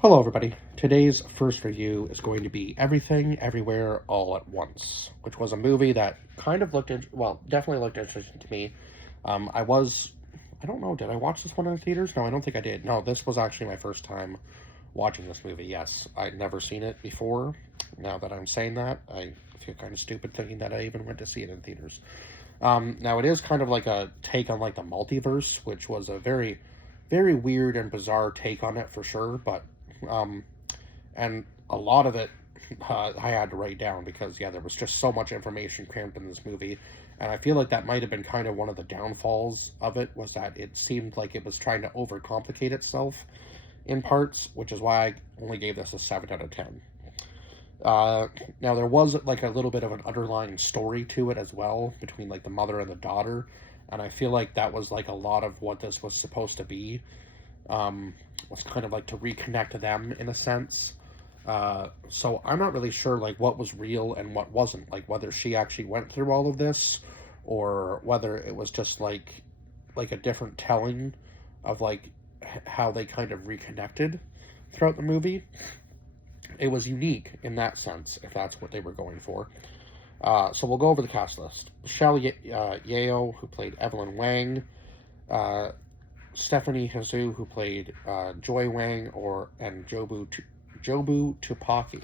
Hello, everybody. Today's first review is going to be Everything, Everywhere, All at Once, which was a movie that kind of definitely looked interesting to me. I don't know, did I watch this one in the theaters? No, I don't think I did. No, this was actually my first time watching this movie. Yes, I'd never seen it before. Now that I'm saying that, I feel kind of stupid thinking that I even went to see it in theaters. Now, it is kind of like a take on like the multiverse, which was a very, very weird and bizarre take on it for sure, but um, and a lot of it I had to write down because yeah, there was just so much information crammed in this movie, and I feel like that might have been kind of one of the downfalls of it was that it seemed like it was trying to overcomplicate itself in parts, which is why I only gave this a 7 out of 10. Uh, Now there was like a little bit of an underlying story to it as well between like the mother and the daughter, and I feel like that was like a lot of what this was supposed to be. Was kind of like to reconnect them in a sense. So I'm not really sure like what was real and what wasn't. Like whether she actually went through all of this, or whether it was just like a different telling of like how they kind of reconnected throughout the movie. It was unique in that sense, if that's what they were going for. So we'll go over the cast list. Michelle Yeo, who played Evelyn Wang, uh, Stephanie Hazu, who played Joy Wang, and Jobu Tupaki,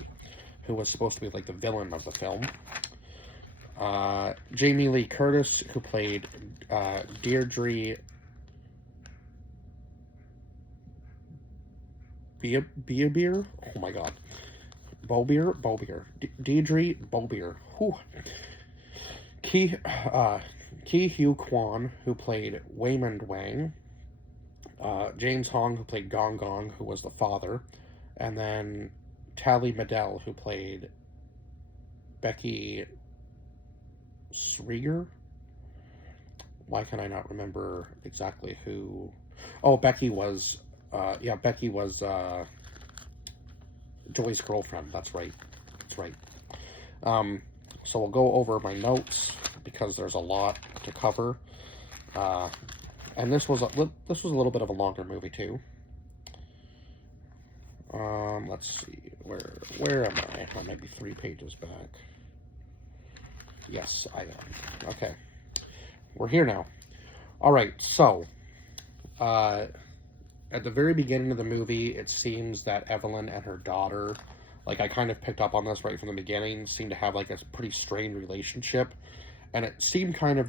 who was supposed to be like the villain of the film. Jamie Lee Curtis, who played Deirdre Beer. Oh my god, Bobier, Deirdre Bobier. Whew. Ki Ki Hugh Kwan, who played Waymond Wang. James Hong, who played Gong Gong, who was the father, and then Tally Medell, who played Becky Srieger. Why can I not remember exactly who? Oh, Becky was Joy's girlfriend. That's right. That's right. Um, so we'll go over my notes because there's a lot to cover. Uh, and this was a little bit of a longer movie too. Let's see, where am I? I might be 3 pages back. Yes, I am. Okay, we're here now. All right, so uh, at the very beginning of the movie, it seems that Evelyn and her daughter, like I kind of picked up on this right from the beginning, seem to have like a pretty strained relationship, and it seemed kind of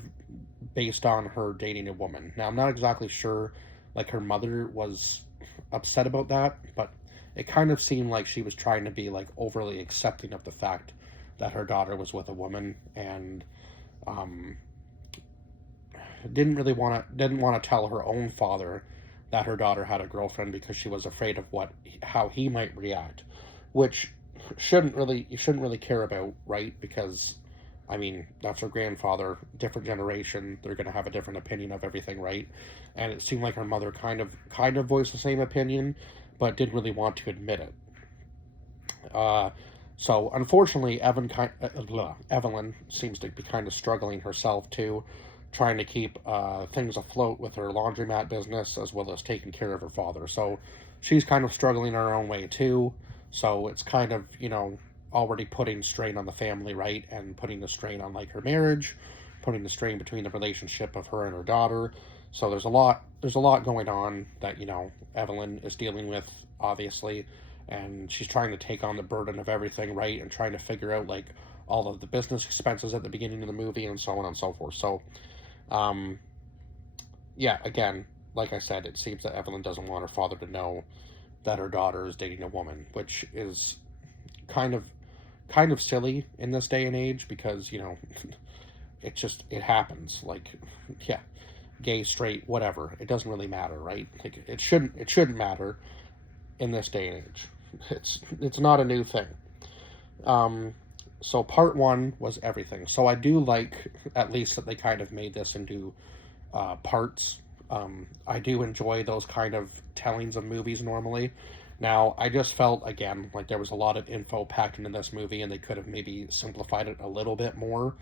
based on her dating a woman. Now I'm not exactly sure, like her mother was upset about that, but it kind of seemed like she was trying to be like overly accepting of the fact that her daughter was with a woman, and um, didn't want to tell her own father that her daughter had a girlfriend because she was afraid of how he might react, which you shouldn't really care about, right? Because I mean, that's her grandfather, different generation, they're going to have a different opinion of everything, right? And it seemed like her mother kind of voiced the same opinion, but didn't really want to admit it. Uh, so unfortunately, Evelyn seems to be kind of struggling herself too, trying to keep things afloat with her laundromat business as well as taking care of her father. So she's kind of struggling in her own way too. So it's kind of already putting strain on the family, right, and putting the strain on like her marriage, putting the strain between the relationship of her and her daughter. So there's a lot going on that Evelyn is dealing with, obviously, and she's trying to take on the burden of everything, right, and trying to figure out like all of the business expenses at the beginning of the movie and so on and so forth. So, um, yeah, again, like I said, it seems that Evelyn doesn't want her father to know that her daughter is dating a woman, which is kind of kind of silly in this day and age because it happens. Like, yeah, gay, straight, whatever, it doesn't really matter, right? Like it shouldn't matter in this day and age. It's not a new thing. Um, so part one was everything. So I do like at least that they kind of made this into parts. I do enjoy those kind of tellings of movies normally. Now, I just felt, again, like there was a lot of info packed into this movie, and they could have maybe simplified it a little bit more.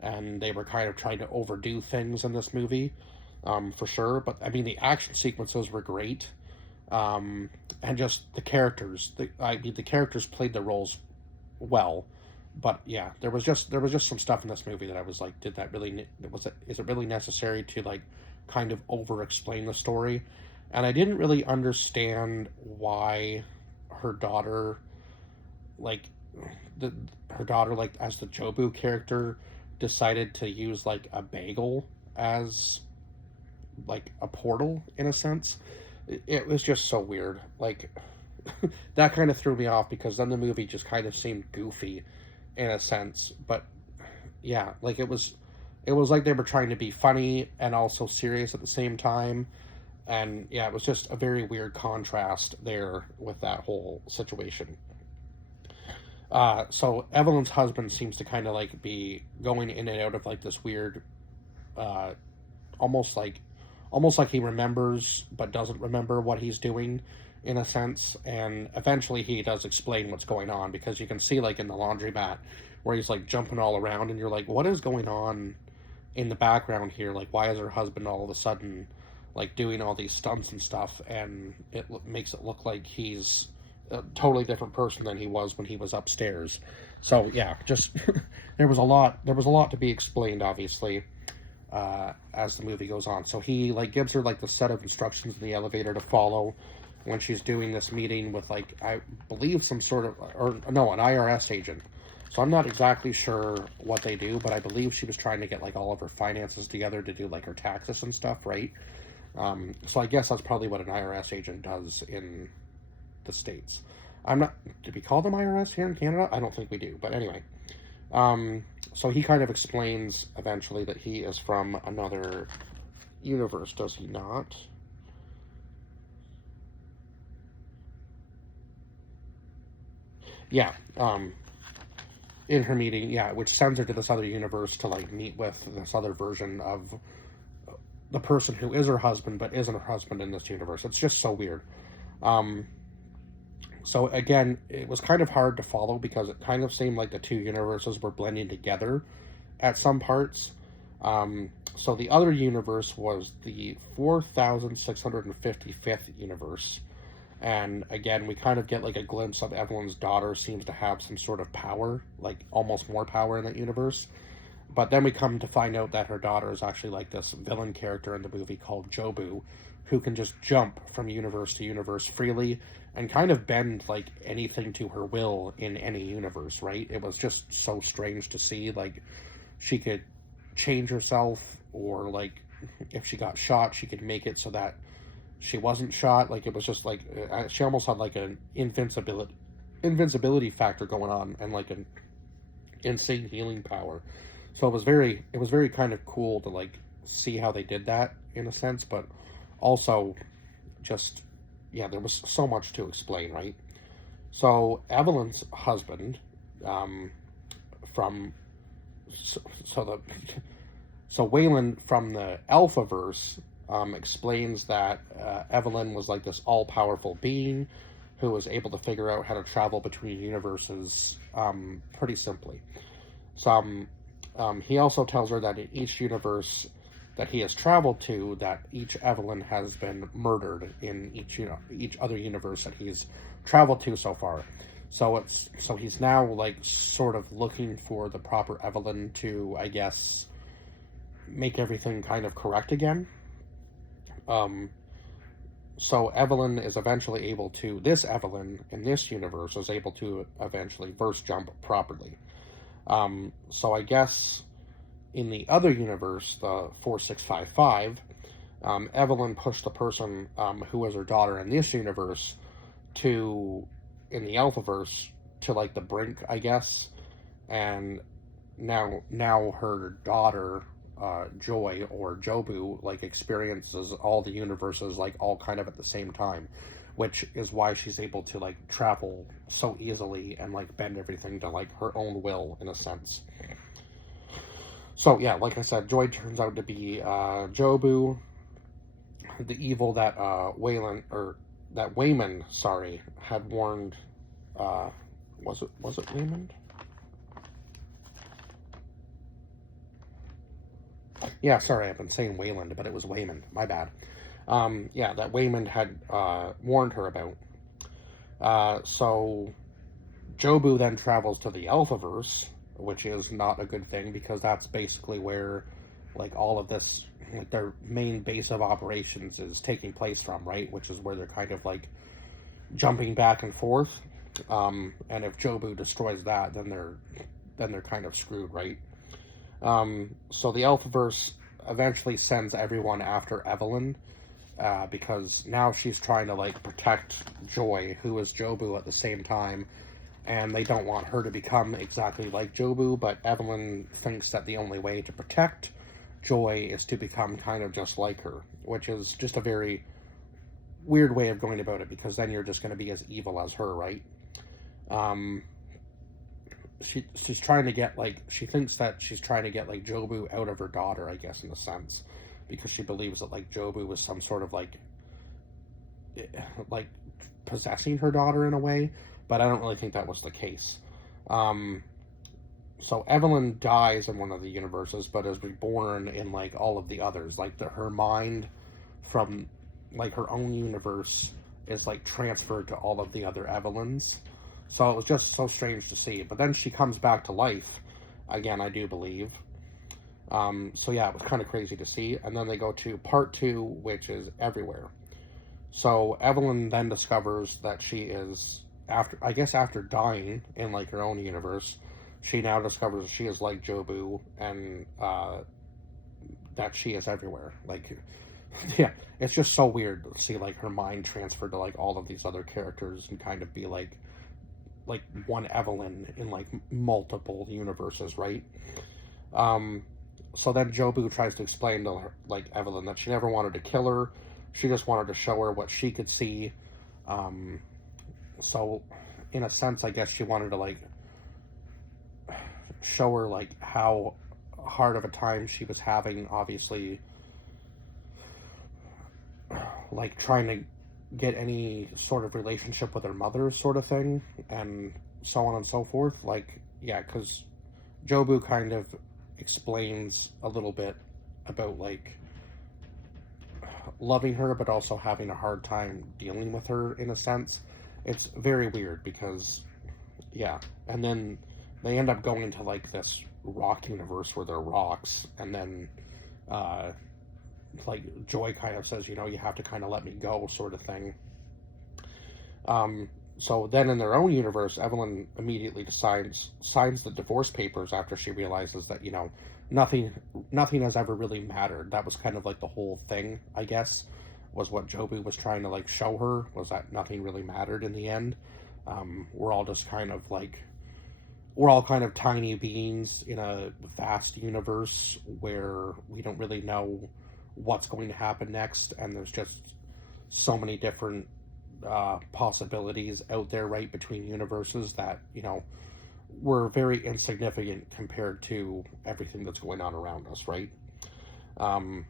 And they were kind of trying to overdo things in this movie, for sure. But I mean, the action sequences were great. And just the characters. The characters played their roles well, but yeah, there was just some stuff in this movie that I was like, did that really is it really necessary to like kind of over explain the story? And I didn't really understand why her daughter like the her daughter like as the Jobu character decided to use like a bagel as like a portal in a sense. It was just so weird. Like that kind of threw me off because then the movie just kind of seemed goofy in a sense. But yeah, like it was like they were trying to be funny and also serious at the same time. And yeah, it was just a very weird contrast there with that whole situation. So Evelyn's husband seems to kind of like be going in and out of like this weird, uh, almost like almost like he remembers but doesn't remember what he's doing in a sense. And eventually he does explain what's going on because you can see like in the laundromat where he's like jumping all around and you're like, what is going on in the background here? Like, why is her husband all of a sudden like doing all these stunts and stuff? And makes it look like he's a totally different person than he was when he was upstairs. So yeah, just there was a lot to be explained, obviously, as the movie goes on. So he like gives her like the set of instructions in the elevator to follow when she's doing this meeting with like I believe some sort of or no an IRS agent. So I'm not exactly sure what they do, but I believe she was trying to get like all of her finances together to do like her taxes and stuff, right? So I guess that's probably what an IRS agent does in the States. I'm not. Did we call them IRS here in Canada? I don't think we do. But anyway, so he kind of explains eventually that he is from another universe, does he not? Yeah. In her meeting, yeah, which sends her to this other universe to like meet with this other version of the person who is her husband but isn't her husband in this universe. It's just so weird. Um, so again, it was kind of hard to follow because it kind of seemed like the two universes were blending together at some parts. So the other universe was the 4655th universe. And again, we kind of get like a glimpse of Evelyn's daughter seems to have some sort of power, like almost more power in that universe. But then we come to find out that her daughter is actually like this villain character in the movie called Jobu, who can just jump from universe to universe freely and kind of bend like anything to her will in any universe, right? It was just so strange to see. Like she could change herself, or like if she got shot, she could make it so that she wasn't shot. Like it was just like she almost had like an invincibility factor going on, and like an insane healing power. So it was very kind of cool to like see how they did that in a sense, but also just yeah, there was so much to explain, right? So Evelyn's husband, um, from so the so Wayland from the Alphaverse explains that Evelyn was like this all-powerful being who was able to figure out how to travel between universes pretty simply. So he also tells her that in each universe that he has traveled to, that each Evelyn has been murdered in each other universe that he's traveled to so far. So he's now like sort of looking for the proper Evelyn to, I guess, make everything kind of correct again. Um, so Evelyn is eventually able to, this Evelyn in this universe is able to eventually verse jump properly. So I guess in the other universe, the 4655, Evelyn pushed the person who was her daughter in this universe to, in the Alphaverse, to like the brink, I guess. And now her daughter, Joy or Jobu, like experiences all the universes like all kind of at the same time, which is why she's able to like travel so easily and like bend everything to like her own will in a sense. So yeah, like I said, Joy turns out to be Jobu, the evil that Waymond, sorry, had warned. Uh, was it Waymond? Yeah, sorry, I've been saying Wayland, but it was Waymond. My bad. Yeah, that Waymond had warned her about. So Jobu then travels to the Alphaverse, which is not a good thing because that's basically where like all of this, like their main base of operations is taking place from, right? Which is where they're kind of like jumping back and forth. And if Jobu destroys that, then they're kind of screwed, right? So the Alphaverse eventually sends everyone after Evelyn, because now she's trying to like protect Joy, who is Jobu at the same time, and they don't want her to become exactly like Jobu, but Evelyn thinks that the only way to protect Joy is to become kind of just like her, which is just a very weird way of going about it, because then you're just going to be as evil as her, right? Um, she's trying to get like, she thinks that she's trying to get like Jobu out of her daughter, I guess, in a sense, because she believes that like Jobu was some sort of like possessing her daughter in a way, but I don't really think that was the case. Um, so Evelyn dies in one of the universes, but is reborn in like all of the others. Like her mind from like her own universe is like transferred to all of the other Evelyns. So it was just so strange to see. But then she comes back to life again, I do believe. So yeah, it was kind of crazy to see. And then they go to part 2, which is Everywhere. So Evelyn then discovers that she is, after dying in like her own universe, she now discovers she is like Jobu, and that she is everywhere. Like, yeah, it's just so weird to see like her mind transferred to like all of these other characters and kind of be like one Evelyn in like multiple universes, right? So then Jobu tries to explain to her, like Evelyn, that she never wanted to kill her. She just wanted to show her what she could see. Um, so in a sense, I guess she wanted to like show her like how hard of a time she was having, obviously, like trying to get any sort of relationship with her mother, sort of thing, and so on and so forth. Like, yeah, because Jobu kind of explains a little bit about like loving her, but also having a hard time dealing with her in a sense. It's very weird because, yeah, and then they end up going to like this rock universe where they're rocks, and then uh, like Joy kind of says, you have to kind of let me go, sort of thing. So then in their own universe, Evelyn immediately signs the divorce papers after she realizes that, nothing nothing has ever really mattered. That was kind of like the whole thing, I guess, was what Jobu was trying to like show her, was that nothing really mattered in the end. We're all just kind of like, we're all kind of tiny beings in a vast universe where we don't really know what's going to happen next, and there's just so many different possibilities out there, right, between universes, that we're very insignificant compared to everything that's going on around us, right? um,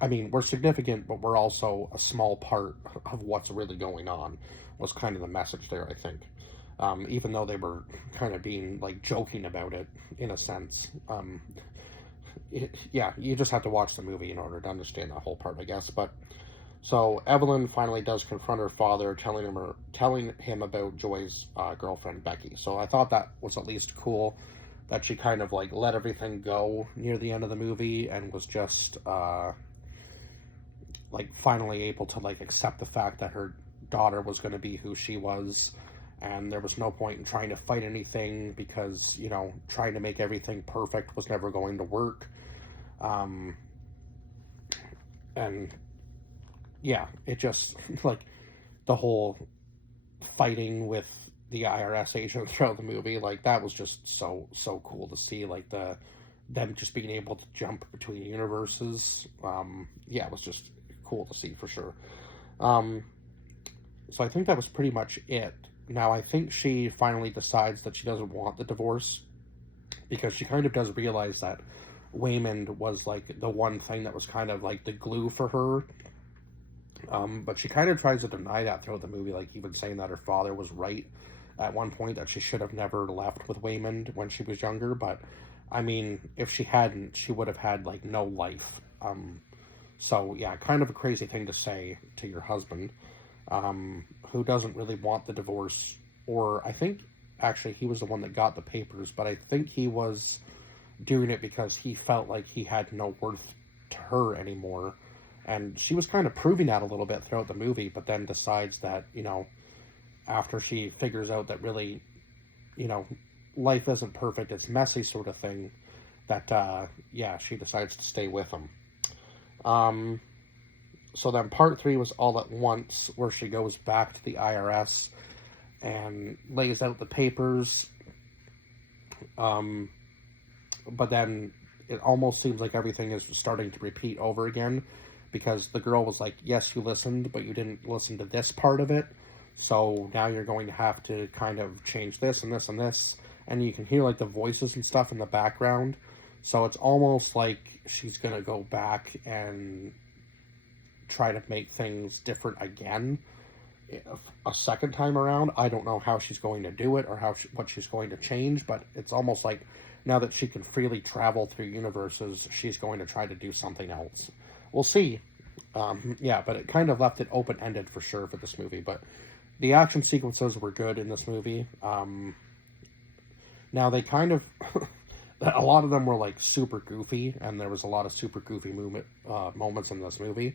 I mean, we're significant, but we're also a small part of what's really going on, was kind of the message there, I think. Even though they were kind of being like joking about it in a sense. Yeah, you just have to watch the movie in order to understand that whole part, I guess. But so Evelyn finally does confront her father, telling him about Joy's girlfriend Becky. So I thought that was at least cool, that she kind of like let everything go near the end of the movie and was just like finally able to like accept the fact that her daughter was going to be who she was, and there was no point in trying to fight anything, because trying to make everything perfect was never going to work. And yeah, it just like the whole fighting with the IRS agent throughout the movie, like that was just so cool to see, like them just being able to jump between universes. Yeah, it was just cool to see for sure. So I think that was pretty much it. Now I think she finally decides that she doesn't want the divorce, because she kind of does realize that Waymond was like the one thing that was kind of like the glue for her. But she kind of tries to deny that throughout the movie, like even saying that her father was right at one point, that she should have never left with Waymond when she was younger. But I mean, if she hadn't, she would have had like no life. So yeah, kind of a crazy thing to say to your husband, who doesn't really want the divorce. Or I think actually he was the one that got the papers, but I think he was doing it because he felt like he had no worth to her anymore. And she was kind of proving that a little bit throughout the movie, but then decides that, after she figures out that really, you know, life isn't perfect, it's messy sort of thing, that, yeah, she decides to stay with him. Um, so then part three was All at Once, where she goes back to the IRS and lays out the papers. But then it almost seems like everything is starting to repeat over again, because the girl was like, yes, you listened, but you didn't listen to this part of it. So now you're going to have to kind of change this and this and this. And you can hear like the voices and stuff in the background. So it's almost like she's going to go back and try to make things different again a second time around. I don't know how she's going to do it or what she's going to change, but it's almost like now that she can freely travel through universes, she's going to try to do something else. We'll see. Yeah, but it kind of left it open-ended for sure for this movie. But the action sequences were good in this movie. Now they kind of... a lot of them were like super goofy, and there was a lot of super goofy moments in this movie.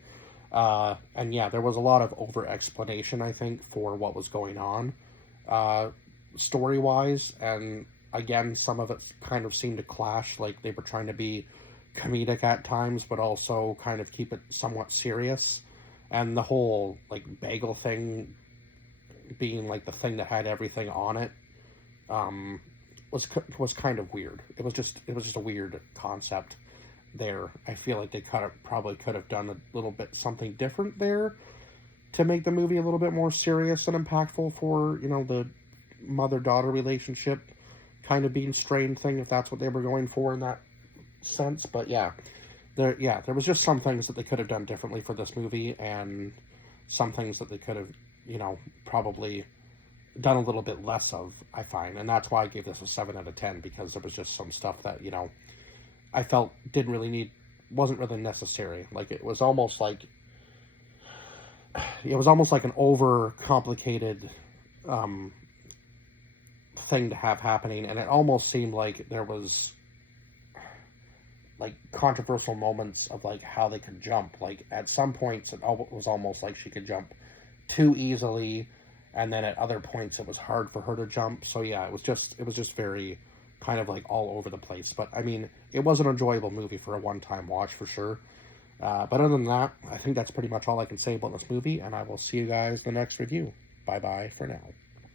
And yeah, there was a lot of over-explanation, I think, for what was going on story-wise. And again, some of it kind of seemed to clash. Like they were trying to be comedic at times, but also kind of keep it somewhat serious. And the whole like bagel thing being like the thing that had everything on it was kind of weird. It was just a weird concept there. I feel like they probably could have done a little bit something different there to make the movie a little bit more serious and impactful for, the mother-daughter relationship kind of being strained thing, if that's what they were going for in that sense. But yeah, there was just some things that they could have done differently for this movie, and some things that they could have, probably done a little bit less of, I find. And that's why I gave this a 7 out of 10, because there was just some stuff that, I felt wasn't really necessary. Like it was almost like an over complicated thing to have happening, and it almost seemed like there was like controversial moments of like how they could jump. Like at some points it was almost like she could jump too easily, and then at other points it was hard for her to jump. So yeah, it was just very kind of like all over the place. But I mean, it was an enjoyable movie for a one-time watch for sure. But other than that, I think that's pretty much all I can say about this movie, and I will see you guys in the next review. Bye bye for now.